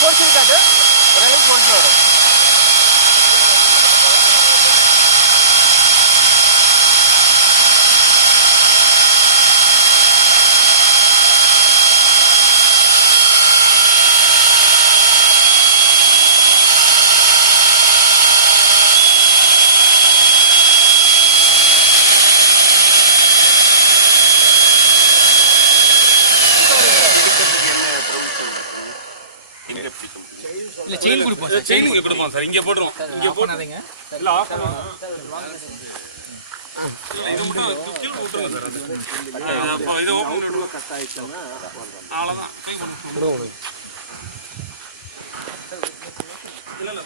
Post இருக்காது ஓரளவுக்கு post வரும். இல்ல செயின் கொடுப்போம் சார். செயின் இங்க கொடுப்போம் சார். இங்க போடுறோம். இங்க போடாதீங்க. இல்ல ஆஃப் பண்ணுங்க. இது மட்டும் கீழ விட்டுருங்க சார். அது அப்ப இது ஓபன் விடுங்க. கட் ஆயிடுச்சுனா அவ்வளவுதான். கை போடுங்க. இல்ல இல்ல.